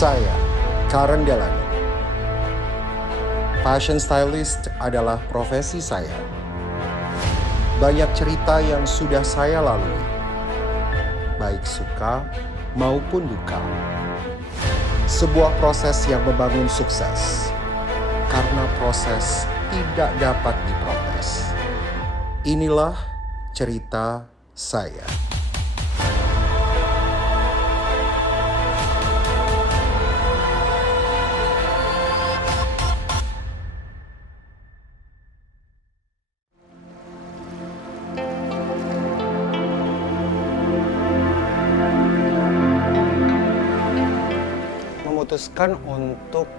Saya, Karen Delano. Fashion stylist adalah profesi saya. Banyak cerita yang sudah saya lalui, baik suka maupun duka. Sebuah proses yang membangun sukses, karena proses tidak dapat diprotes. Inilah cerita saya. Memutuskan untuk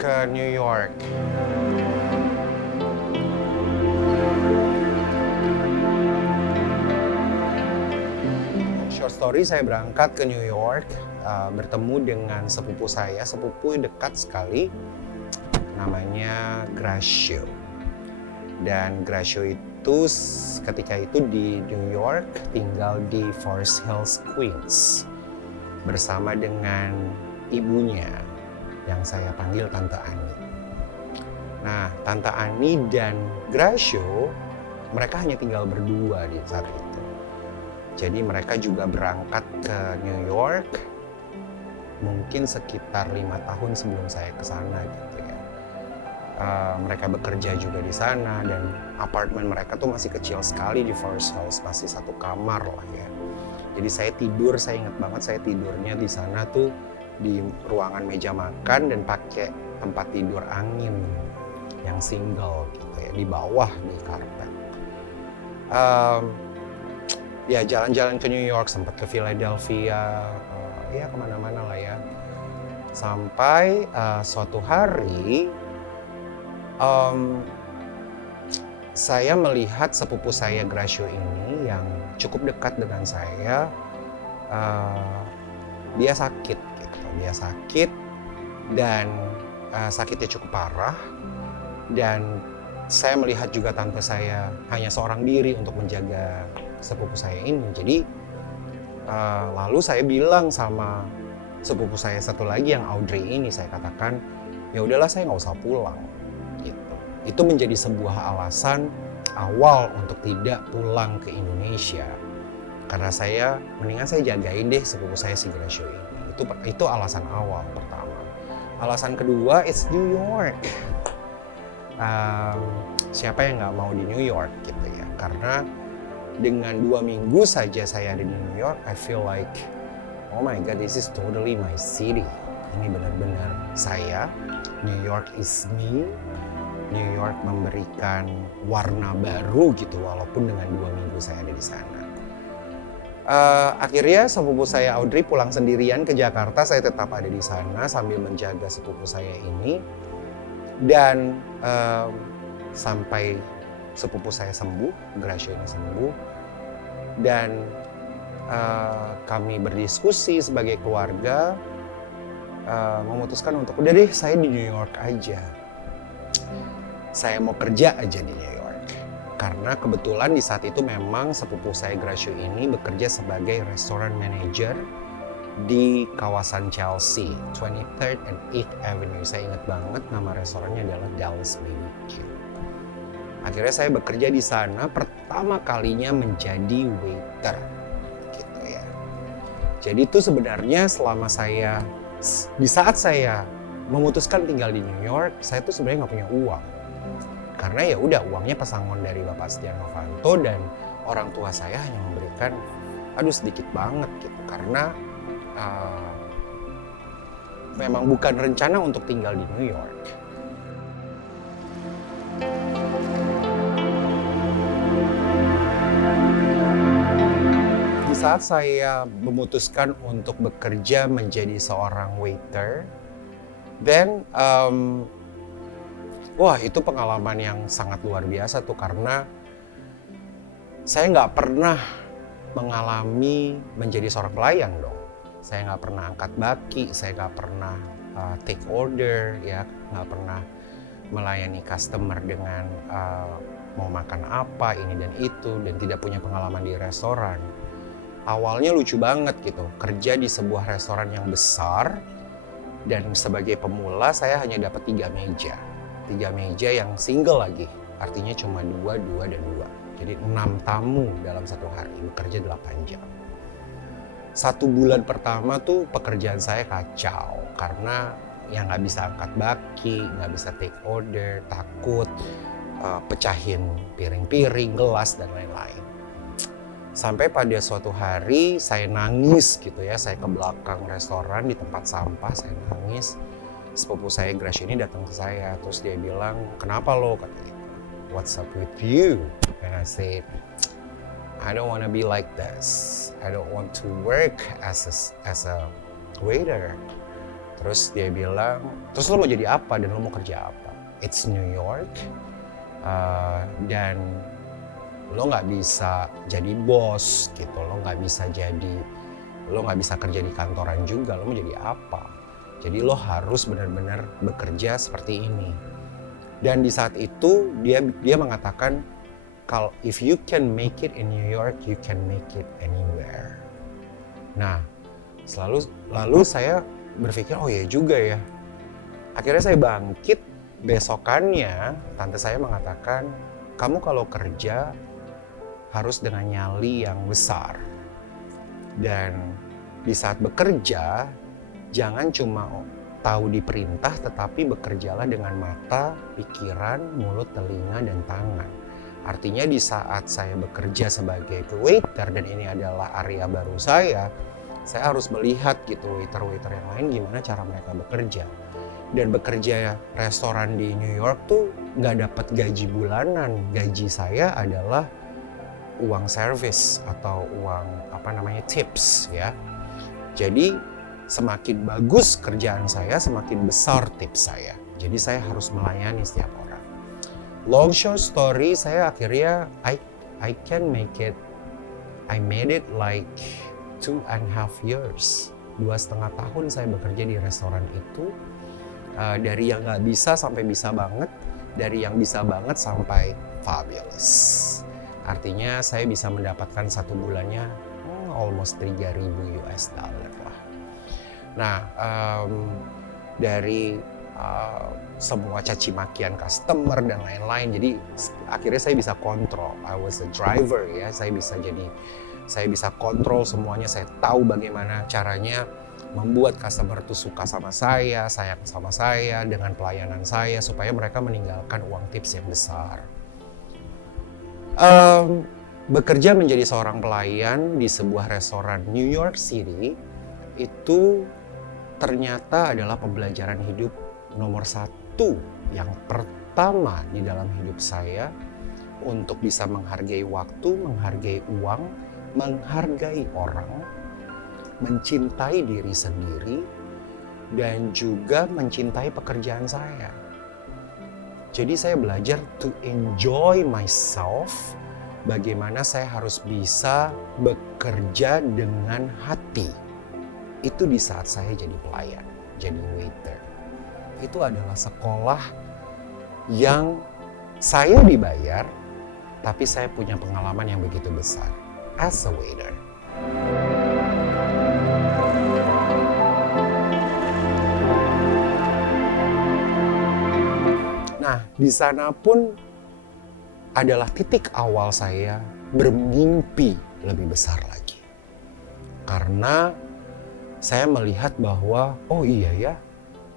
ke New York. Short story, saya berangkat ke New York, bertemu dengan sepupu saya, sepupu dekat sekali, namanya Gracio. Dan Gracio itu ketika itu di New York, tinggal di Forest Hills, Queens, bersama dengan ibunya yang saya panggil Tante Ani. Nah, Tante Ani dan Gracio, mereka hanya tinggal berdua di saat itu. Jadi mereka juga berangkat ke New York mungkin sekitar 5 tahun sebelum saya ke sana gitu ya. Mereka bekerja juga di sana dan apartemen mereka tuh masih kecil sekali di Forest Hills, masih satu kamar lah ya. Jadi saya ingat banget saya tidurnya di sana tuh di ruangan meja makan dan pakai tempat tidur angin yang single gitu ya, di bawah di karpet. Ya jalan-jalan ke New York, sempat ke Philadelphia, ya kemana-mana lah ya. Sampai suatu hari saya melihat sepupu saya Gracio ini yang cukup dekat dengan saya, dia sakit gitu. Dia sakit dan sakitnya cukup parah, dan saya melihat juga tante saya hanya seorang diri untuk menjaga sepupu saya ini. Jadi lalu saya bilang sama sepupu saya satu lagi yang Audrey ini, saya katakan, ya udahlah saya nggak usah pulang gitu. Itu menjadi sebuah alasan awal untuk tidak pulang ke Indonesia, karena mendingan saya jagain deh sepupu saya si Gracio ini. Itu alasan awal pertama. Alasan kedua, it's New York. Siapa yang nggak mau di New York gitu ya? Karena dengan 2 minggu saja saya ada di New York, I feel like, oh my God, this is totally my city. Ini benar-benar saya. New York is me. New York memberikan warna baru gitu, walaupun dengan 2 minggu saya ada di sana. Akhirnya sepupu saya Audrey pulang sendirian ke Jakarta, saya tetap ada di sana sambil menjaga sepupu saya ini. Dan sampai sepupu saya sembuh, Gracio ini sembuh, dan kami berdiskusi sebagai keluarga, memutuskan untuk udah deh saya di New York aja. Saya mau kerja aja di New York. Karena kebetulan di saat itu memang sepupu saya Gracio ini bekerja sebagai restoran manager di kawasan Chelsea, 23rd and 8th Avenue. Saya ingat banget nama restorannya adalah Dallas BBQ. Akhirnya saya bekerja di sana pertama kalinya menjadi waiter gitu ya. Jadi itu sebenarnya di saat saya memutuskan tinggal di New York, saya tuh sebenarnya nggak punya uang. Karena ya udah, uangnya pesangon dari Bapak Setia Novanto dan orang tua saya hanya memberikan sedikit banget gitu, karena memang bukan rencana untuk tinggal di New York. Di saat saya memutuskan untuk bekerja menjadi seorang waiter, then itu pengalaman yang sangat luar biasa tuh, karena saya nggak pernah mengalami menjadi seorang pelayan dong. Saya nggak pernah angkat baki, saya nggak pernah take order, ya, nggak pernah melayani customer dengan mau makan apa, ini dan itu, dan tidak punya pengalaman di restoran. Awalnya lucu banget gitu, kerja di sebuah restoran yang besar, Dan sebagai pemula saya hanya dapat 3 meja. 3 meja yang single lagi, artinya cuma 2, 2, dan 2. Jadi 6 tamu dalam satu hari, bekerja 8 jam. 1 bulan pertama tuh pekerjaan saya kacau karena ya nggak bisa angkat baki, nggak bisa take order, takut pecahin piring-piring, gelas, dan lain-lain. Sampai pada suatu hari saya nangis gitu ya, saya ke belakang restoran di tempat sampah, saya nangis. Sepupu saya Grash ini datang ke saya, terus dia bilang, "Kenapa lo?" kata gitu. "What's up with you?" And I said, "I don't want to be like this. I don't want to work as a waiter." Terus dia bilang, "Terus lo mau jadi apa dan lo mau kerja apa?" "It's New York, dan lo nggak bisa jadi bos gitu, lo nggak bisa kerja di kantoran juga, lo mau jadi apa? Jadi lo harus benar-benar bekerja seperti ini." Dan di saat itu dia mengatakan, "Kalau if you can make it in New York, you can make it anywhere." Nah, lalu saya berpikir, oh ya juga ya. Akhirnya saya bangkit. Besokannya tante saya mengatakan, "Kamu kalau kerja harus dengan nyali yang besar. Dan di saat bekerja, jangan cuma tahu diperintah, tetapi bekerjalah dengan mata, pikiran, mulut, telinga, dan tangan." Artinya di saat saya bekerja sebagai waiter, dan ini adalah area baru saya harus melihat gitu waiter-waiter yang lain gimana cara mereka bekerja. Dan bekerja restoran di New York tuh nggak dapat gaji bulanan. Gaji saya adalah uang service atau uang tips ya. Jadi semakin bagus kerjaan saya, semakin besar tips saya. Jadi saya harus melayani setiap orang. Long short story, saya akhirnya I can make it. I made it like 2.5 years. 2,5 tahun saya bekerja di restoran itu. Dari yang nggak bisa sampai bisa banget, dari yang bisa banget sampai fabulous. Artinya saya bisa mendapatkan 1 bulannya almost 3.000 US dollar lah. Nah, dari semua caci makian customer dan lain-lain, jadi akhirnya saya bisa kontrol. I was a driver ya, saya bisa kontrol semuanya. Saya tahu bagaimana caranya membuat customer itu suka sama saya, sayang sama saya dengan pelayanan saya supaya mereka meninggalkan uang tips yang besar. Bekerja menjadi seorang pelayan di sebuah restoran New York City itu ternyata adalah pembelajaran hidup nomor 1 yang pertama di dalam hidup saya untuk bisa menghargai waktu, menghargai uang, menghargai orang, mencintai diri sendiri, dan juga mencintai pekerjaan saya. Jadi saya belajar to enjoy myself, bagaimana saya harus bisa bekerja dengan hati. Itu di saat saya jadi pelayan, jadi waiter. Itu adalah sekolah yang saya dibayar, tapi saya punya pengalaman yang begitu besar as a waiter. Nah, di sana pun adalah titik awal saya bermimpi lebih besar lagi. Karena saya melihat bahwa, oh iya ya,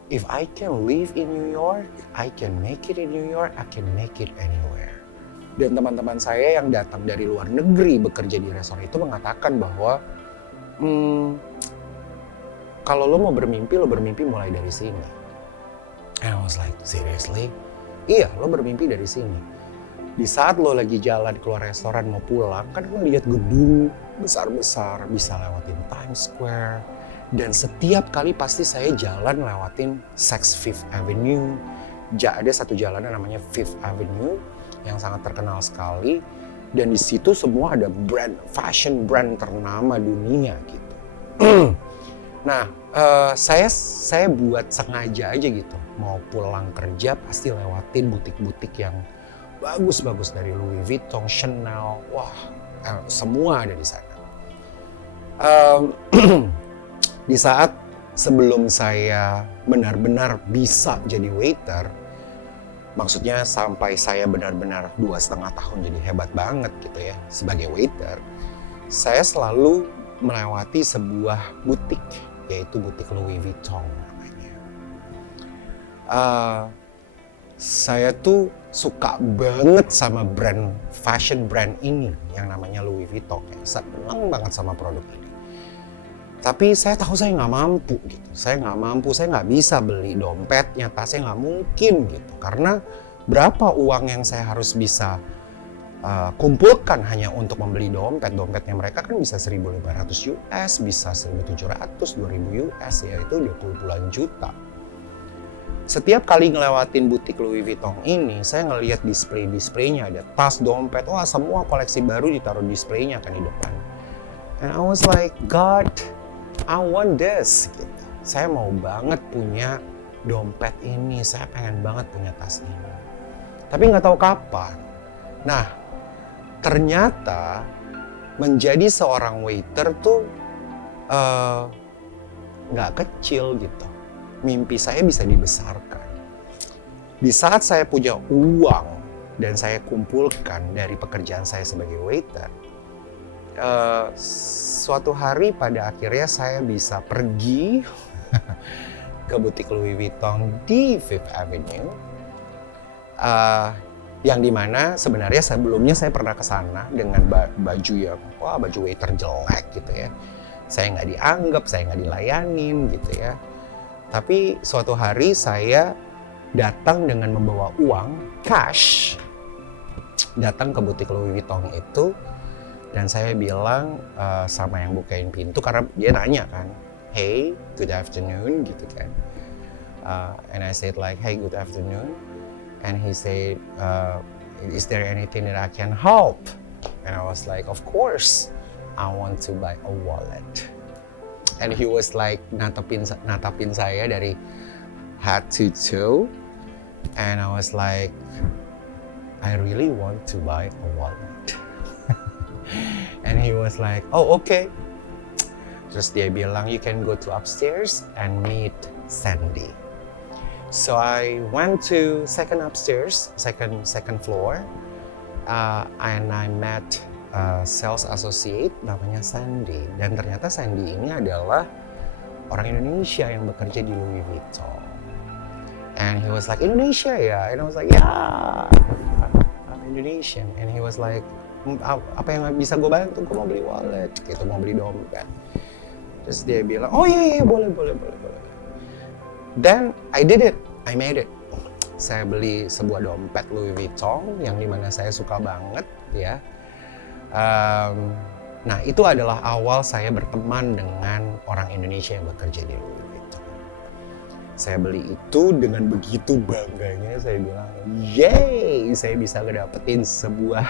if I can live in New York, I can make it in New York, I can make it anywhere. Dan teman-teman saya yang datang dari luar negeri bekerja di restoran itu mengatakan bahwa, kalau lo mau bermimpi, lo bermimpi mulai dari sini. And I was like, seriously? Iya, lo bermimpi dari sini. Di saat lo lagi jalan keluar restoran mau pulang, kan lo lihat gedung besar-besar, bisa lewatin Times Square. Dan setiap kali pasti saya jalan lewatin Saks Fifth Avenue. Ada satu jalanan namanya Fifth Avenue yang sangat terkenal sekali. Dan di situ semua ada fashion brand ternama dunia gitu. Nah, saya buat sengaja aja gitu. Mau pulang kerja pasti lewatin butik-butik yang bagus-bagus dari Louis Vuitton, Chanel, wah semua ada di sana. Di saat sebelum saya benar-benar bisa jadi waiter, maksudnya sampai saya benar-benar 2,5 tahun jadi hebat banget gitu ya sebagai waiter, saya selalu melewati sebuah butik, yaitu butik Louis Vuitton namanya. Saya tuh suka banget sama fashion brand ini yang namanya Louis Vuitton. Saya senang banget sama produk ini. Tapi saya tahu saya nggak mampu gitu. Saya nggak bisa beli dompetnya, tasnya nggak mungkin gitu. Karena berapa uang yang saya harus bisa kumpulkan hanya untuk membeli dompet. Dompetnya mereka kan bisa 1.500 US, bisa 1.700, 2.000 US, ya itu udah puluhan juta. Setiap kali ngelewatin butik Louis Vuitton ini, saya ngelihat display-displaynya, ada tas, dompet, wah semua koleksi baru ditaruh displaynya kan di depan. And I was like, God, I want this. Gitu. Saya mau banget punya dompet ini, saya pengen banget punya tas ini. Tapi nggak tahu kapan. Nah, ternyata menjadi seorang waiter tuh nggak kecil gitu. Mimpi saya bisa dibesarkan. Di saat saya punya uang dan saya kumpulkan dari pekerjaan saya sebagai waiter, suatu hari pada akhirnya saya bisa pergi ke butik Louis Vuitton di Fifth Avenue, yang dimana sebenarnya sebelumnya saya pernah ke sana dengan baju yang baju waiter jelek gitu ya. Saya nggak dianggap, saya nggak dilayanin gitu ya. Tapi suatu hari saya datang dengan membawa uang cash, datang ke butik Louis Vuitton itu, dan saya bilang sama yang bukain pintu, karena dia nanya kan, hey, good afternoon gitu kan. And I said like, hey, good afternoon. And he said, is there anything that I can help? And I was like, of course, I want to buy a wallet. And he was like natapin saya dari head to toe. And I was like, I really want to buy a wallet. And he was like, oh okay. Terus dia bilang, you can go to upstairs and meet Sandy. So I went to second floor, and I met sales associate namanya Sandy. Dan ternyata Sandy ini adalah orang Indonesia yang bekerja di Louis Vuitton. And he was like, Indonesia ya? And I was like, yeah, I'm Indonesian. And he was like, apa yang bisa gue bantu? Gue mau beli wallet, gitu, mau beli dompet. Terus dia bilang, oh iya, boleh. Then I did it, I made it. Saya beli sebuah dompet Louis Vuitton yang dimana saya suka banget ya. Nah itu adalah awal saya berteman dengan orang Indonesia yang bekerja di Louis Vuitton. Saya beli itu dengan begitu bangganya, saya bilang, yeay, saya bisa ngedapetin sebuah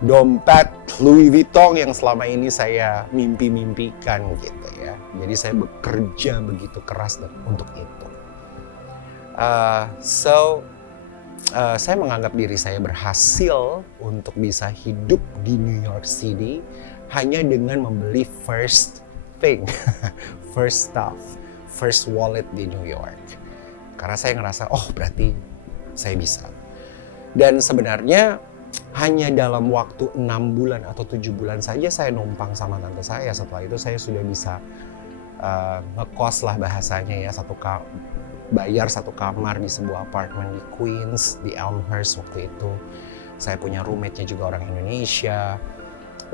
dompet Louis Vuitton yang selama ini saya mimpi-mimpikan gitu ya. Jadi saya bekerja begitu keras untuk itu. Saya menganggap diri saya berhasil untuk bisa hidup di New York City hanya dengan membeli first thing, first stuff, first wallet di New York. Karena saya ngerasa, oh berarti saya bisa. Dan sebenarnya hanya dalam waktu 6 bulan atau 7 bulan saja saya numpang sama tante saya. Setelah itu saya sudah bisa ngekos lah bahasanya ya, bayar satu kamar di sebuah apartemen di Queens, di Elmhurst waktu itu. Saya punya roommate-nya juga orang Indonesia.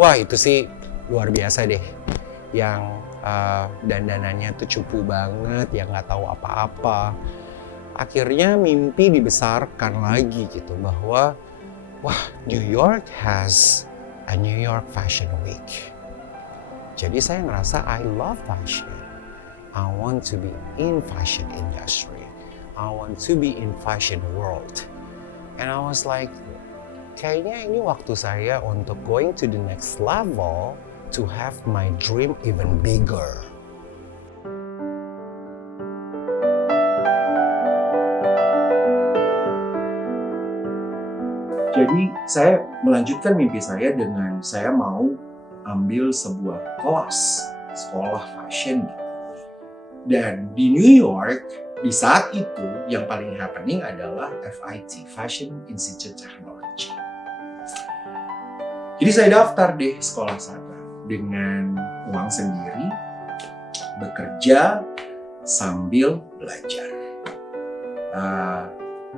Wah itu sih luar biasa deh. Yang dandanannya tuh cupu banget, yang nggak tahu apa-apa. Akhirnya mimpi dibesarkan lagi gitu, bahwa wah New York has a New York Fashion Week. Jadi saya ngerasa I love fashion. I want to be in fashion industry. I want to be in fashion world. And I was like, kayaknya ini waktu saya untuk going to the next level to have my dream even bigger. Jadi saya melanjutkan mimpi saya dengan saya mau ambil sebuah kelas sekolah fashion gitu. Dan di New York, di saat itu yang paling happening adalah FIT, Fashion Institute Technology. Jadi saya daftar deh sekolah sana dengan uang sendiri, bekerja sambil belajar.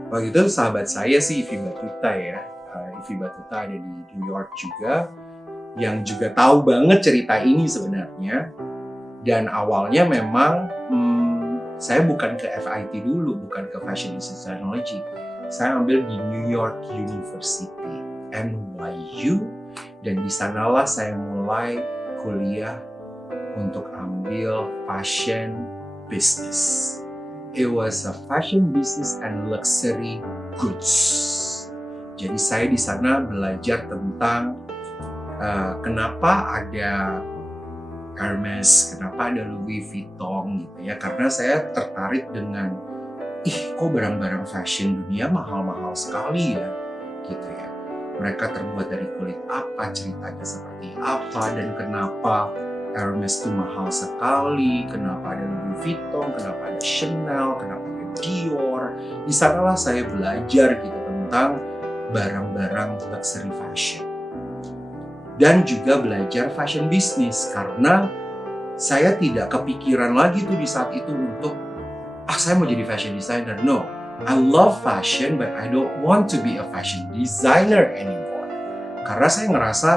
Waktu itu sahabat saya sih Ivi Batuta ya. Ivi Batuta ada di New York juga, yang juga tahu banget cerita ini sebenarnya. Dan awalnya memang saya bukan ke FIT dulu, bukan ke Fashion Institute Technology. Saya ambil di New York University, NYU, dan di sanalah saya mulai kuliah untuk ambil fashion business. It was a fashion business and luxury goods. Jadi saya di sana belajar tentang kenapa ada Hermes, kenapa ada Louis Vuitton gitu ya. Karena saya tertarik dengan, kok barang-barang fashion dunia mahal-mahal sekali ya, gitu ya. Mereka terbuat dari kulit apa, ceritanya seperti apa, dan kenapa Hermes itu mahal sekali, kenapa ada Louis Vuitton, kenapa ada Chanel, kenapa ada Dior. Di sanalah saya belajar gitu tentang barang-barang luxury fashion. Dan juga belajar fashion business, karena saya tidak kepikiran lagi tuh di saat itu untuk saya mau jadi fashion designer. No, I love fashion but I don't want to be a fashion designer anymore. Karena saya ngerasa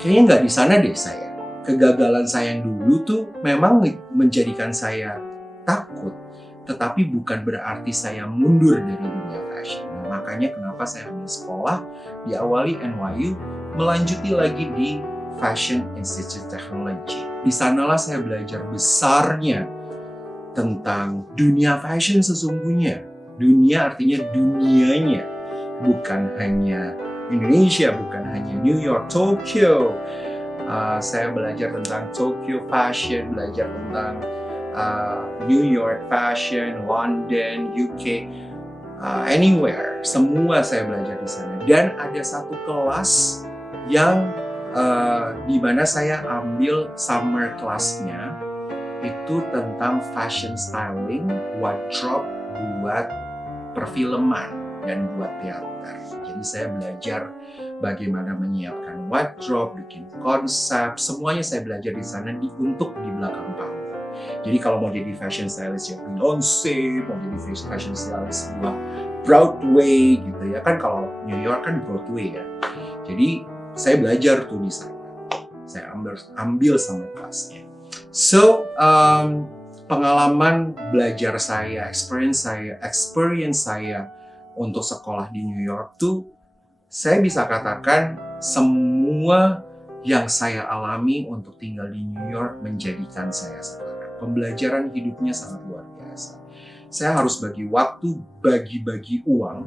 kayaknya nggak di sana deh saya. Kegagalan saya yang dulu tuh memang menjadikan saya takut, tetapi bukan berarti saya mundur dari dunia fashion. Nah, makanya kenapa saya ambil sekolah, diawali NYU, melanjuti lagi di Fashion Institute Technology. Di sanalah saya belajar besarnya tentang dunia fashion sesungguhnya. Dunia artinya dunianya, bukan hanya Indonesia, bukan hanya New York, Tokyo. Saya belajar tentang Tokyo fashion, belajar tentang New York fashion, London, UK, anywhere. Semua saya belajar di sana. Dan ada satu kelas yang di mana saya ambil summer class-nya itu tentang fashion styling, wardrobe buat perfilman dan buat teater. Jadi saya belajar bagaimana menyiapkan wardrobe, bikin konsep, semuanya saya belajar di sana untuk di belakang panggung. Jadi kalau mau jadi fashion stylist ya Beyoncé, mau jadi fashion stylist buat Broadway gitu ya kan, kalau New York kan Broadway ya. Jadi saya belajar tuh di sana. Saya ambil sama kelasnya. So, pengalaman belajar saya, experience saya untuk sekolah di New York tuh, saya bisa katakan semua yang saya alami untuk tinggal di New York menjadikan saya sekarang. Pembelajaran hidupnya sangat luar biasa. Saya harus bagi waktu, bagi-bagi uang,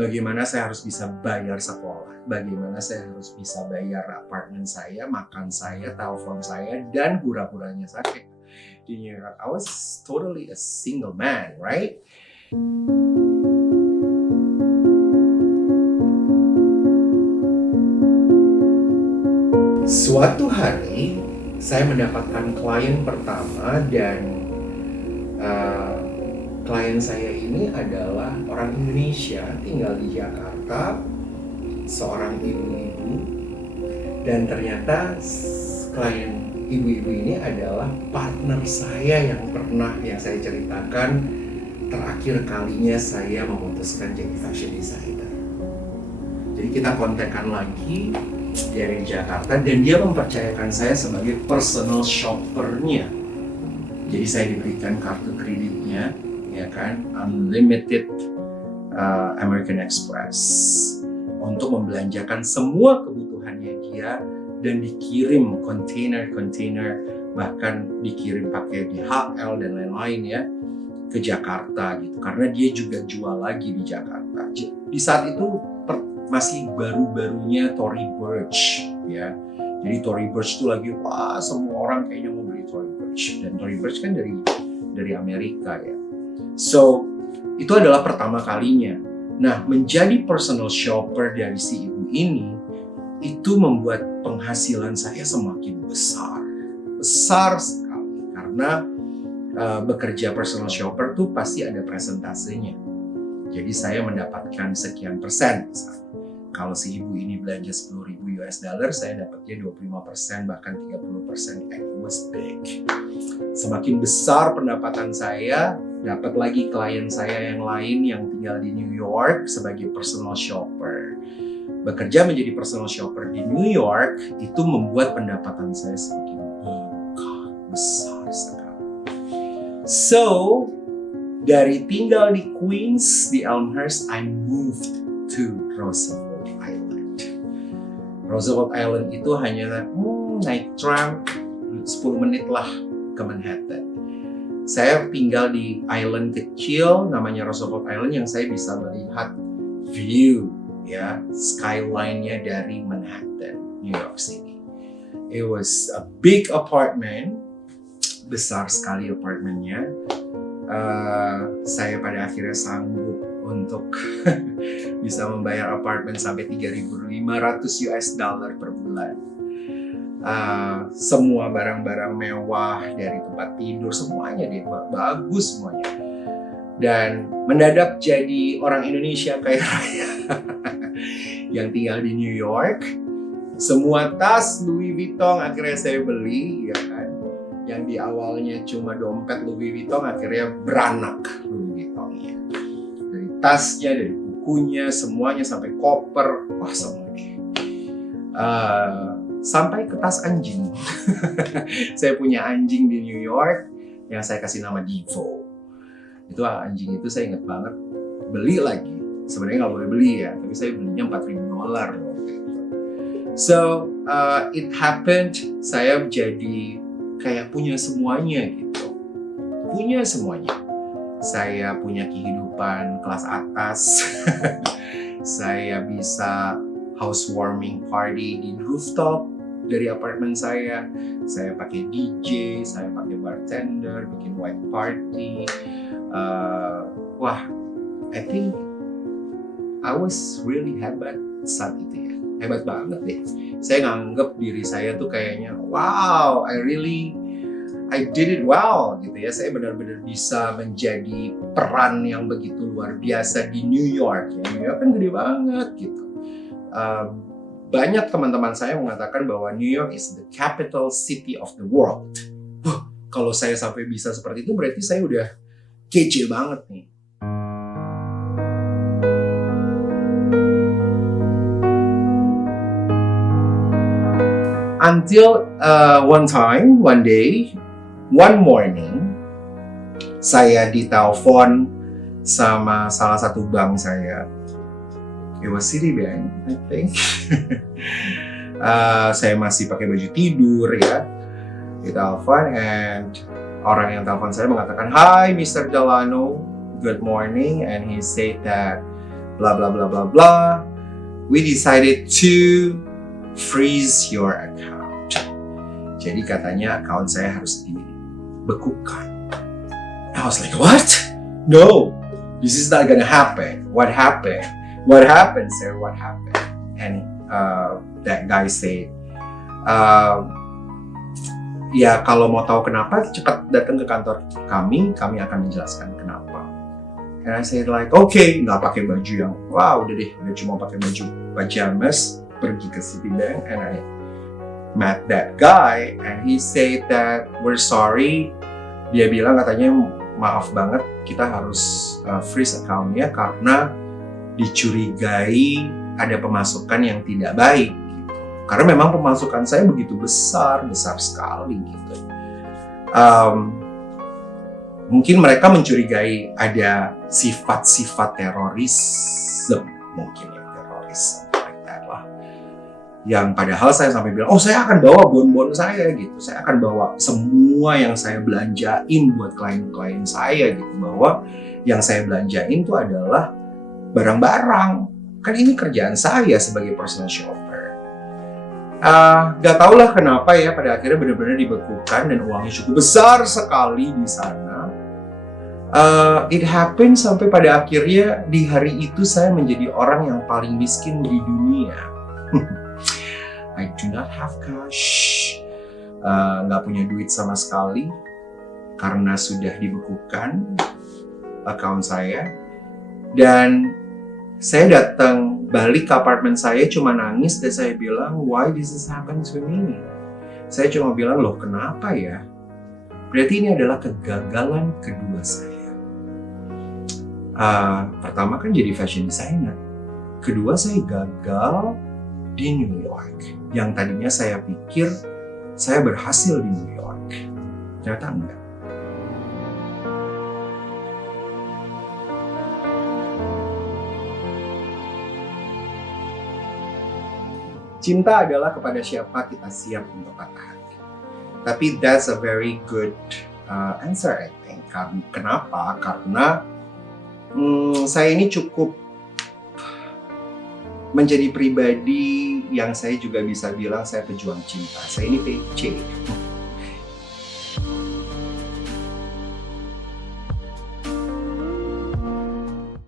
bagaimana saya harus bisa bayar sekolah, bagaimana saya harus bisa bayar apartemen saya, makan saya, telepon saya, dan pura-puranya saya. Di New York, I was totally a single man, right? Suatu hari, saya mendapatkan klien pertama dan klien saya ini adalah orang Indonesia, tinggal di Jakarta, seorang ibu-ibu, dan ternyata klien ibu-ibu ini adalah partner saya yang saya ceritakan terakhir kalinya saya memutuskan jadi fashion designer. Jadi kita kontekan lagi dari Jakarta dan dia mempercayakan saya sebagai personal shopper-nya. Jadi saya diberikan kartu kreditnya, ya kan, unlimited American Express untuk membelanjakan semua kebutuhannya dia dan dikirim kontainer, bahkan dikirim pakai DHL dan lain-lain ya ke Jakarta gitu, karena dia juga jual lagi di Jakarta. Di saat itu masih baru-barunya Tory Burch ya. Jadi Tory Burch itu lagi semua orang kayaknya mau beli Tory Burch, dan Tory Burch kan dari Amerika ya. So itu adalah pertama kalinya. Nah, menjadi personal shopper dari si ibu ini itu membuat penghasilan saya semakin besar sekali, karena bekerja personal shopper tuh pasti ada persentasenya. Jadi saya mendapatkan sekian persen. Misalnya. Kalau si ibu ini belanja 10.000 US dollar, saya dapatnya 25%, bahkan 30%. It was big. Semakin besar pendapatan saya, dapat lagi klien saya yang lain yang tinggal di New York sebagai personal shopper. Bekerja menjadi personal shopper di New York itu membuat pendapatan saya semakin besar sekali. So, dari tinggal di Queens, di Elmhurst, I moved to Roosevelt Island. Roosevelt Island itu hanya naik tram 10 menit lah ke Manhattan. Saya tinggal di island kecil namanya Roosevelt Island yang saya bisa melihat view ya skyline-nya dari Manhattan, New York City. It was a big apartment, besar sekali apartemennya. Saya pada akhirnya sanggup untuk bisa membayar apartemen sampai 3.500 US dollar per bulan. Semua barang-barang mewah dari tempat tidur semuanya deh bagus semuanya. Dan mendadak jadi orang Indonesia kaya raya yang tinggal di New York. Semua tas Louis Vuitton akhirnya saya beli, ya kan? Yang di awalnya cuma dompet Louis Vuitton akhirnya beranak Louis Vuittonnya. Dari tasnya, dari bukunya, semuanya sampai koper, wah semua deh. Sampai ke tas anjing. Saya punya anjing di New York yang saya kasih nama Divo. Itu anjing itu saya ingat banget beli lagi. Sebenarnya nggak boleh beli ya, tapi saya belinya $4.000 waktu itu. So it happened, saya jadi kayak punya semuanya gitu. Punya semuanya. Saya punya kehidupan kelas atas. Saya bisa housewarming party di rooftop dari apartemen saya. Saya pakai DJ, saya pakai bartender, bikin white party. Wah, I think I was really hebat saat itu ya. Hebat banget deh. Saya nganggep diri saya tuh kayaknya, wow, I did it well gitu ya. Saya benar-benar bisa menjadi peran yang begitu luar biasa di New York. Ya, New York kan gede banget gitu. Banyak teman-teman saya mengatakan bahwa New York is the capital city of the world. Kalau saya sampai bisa seperti itu berarti saya udah kece banget nih. Until one day, one morning, saya ditelepon sama salah satu bank saya. It was Citibank, I think. Saya masih pakai baju tidur ya. Ditelepon and orang yang telepon saya mengatakan, "Hi, Mr. Delano, good morning." And he said that blah blah blah blah blah. We decided to freeze your account. Jadi katanya account saya harus dibekukan. I was like, what? No, this is not gonna happen. What happened? What happened, sir? What happened? And that guy said, ya kalau mau tahu kenapa, cepat datang ke kantor kami akan menjelaskan kenapa. And I said like, okay, nggak pakai baju yang, wow, udah deh, udah cuma pakai baju pajamas, pergi ke Citibank, and I met that guy, and he said that we're sorry. Dia bilang katanya maaf banget, kita harus freeze account-nya karena dicurigai ada pemasukan yang tidak baik. Gitu. Karena memang pemasukan saya begitu besar sekali gitu. Mungkin mereka mencurigai ada sifat-sifat terorisme, mungkin ya teroris, like that lah. Yang padahal saya sampai bilang, oh saya akan bawa bon-bon saya gitu, saya akan bawa semua yang saya belanjain buat klien-klien saya gitu, bahwa yang saya belanjain itu adalah barang-barang. Kan ini kerjaan saya sebagai personal shopper. Gak tau lah kenapa ya pada akhirnya benar-benar dibekukan dan uangnya cukup besar sekali di sana. It happened sampai pada akhirnya di hari itu saya menjadi orang yang paling miskin di dunia. I do not have cash, nggak punya duit sama sekali. karena sudah dibekukan account saya. Dan saya datang balik ke apartemen saya cuma nangis dan saya bilang, why this is happen to me? Saya cuma bilang, loh kenapa ya? Berarti ini adalah kegagalan kedua saya. Pertama kan jadi fashion designer. Kedua saya gagal di New York. Yang tadinya saya pikir saya berhasil di New York. Ternyata enggak. Cinta adalah kepada siapa kita siap untuk patah hati. Tapi that's a very good answer, I think. Kenapa? Karena saya ini cukup menjadi pribadi yang saya juga bisa bilang saya pejuang cinta. Saya ini PC.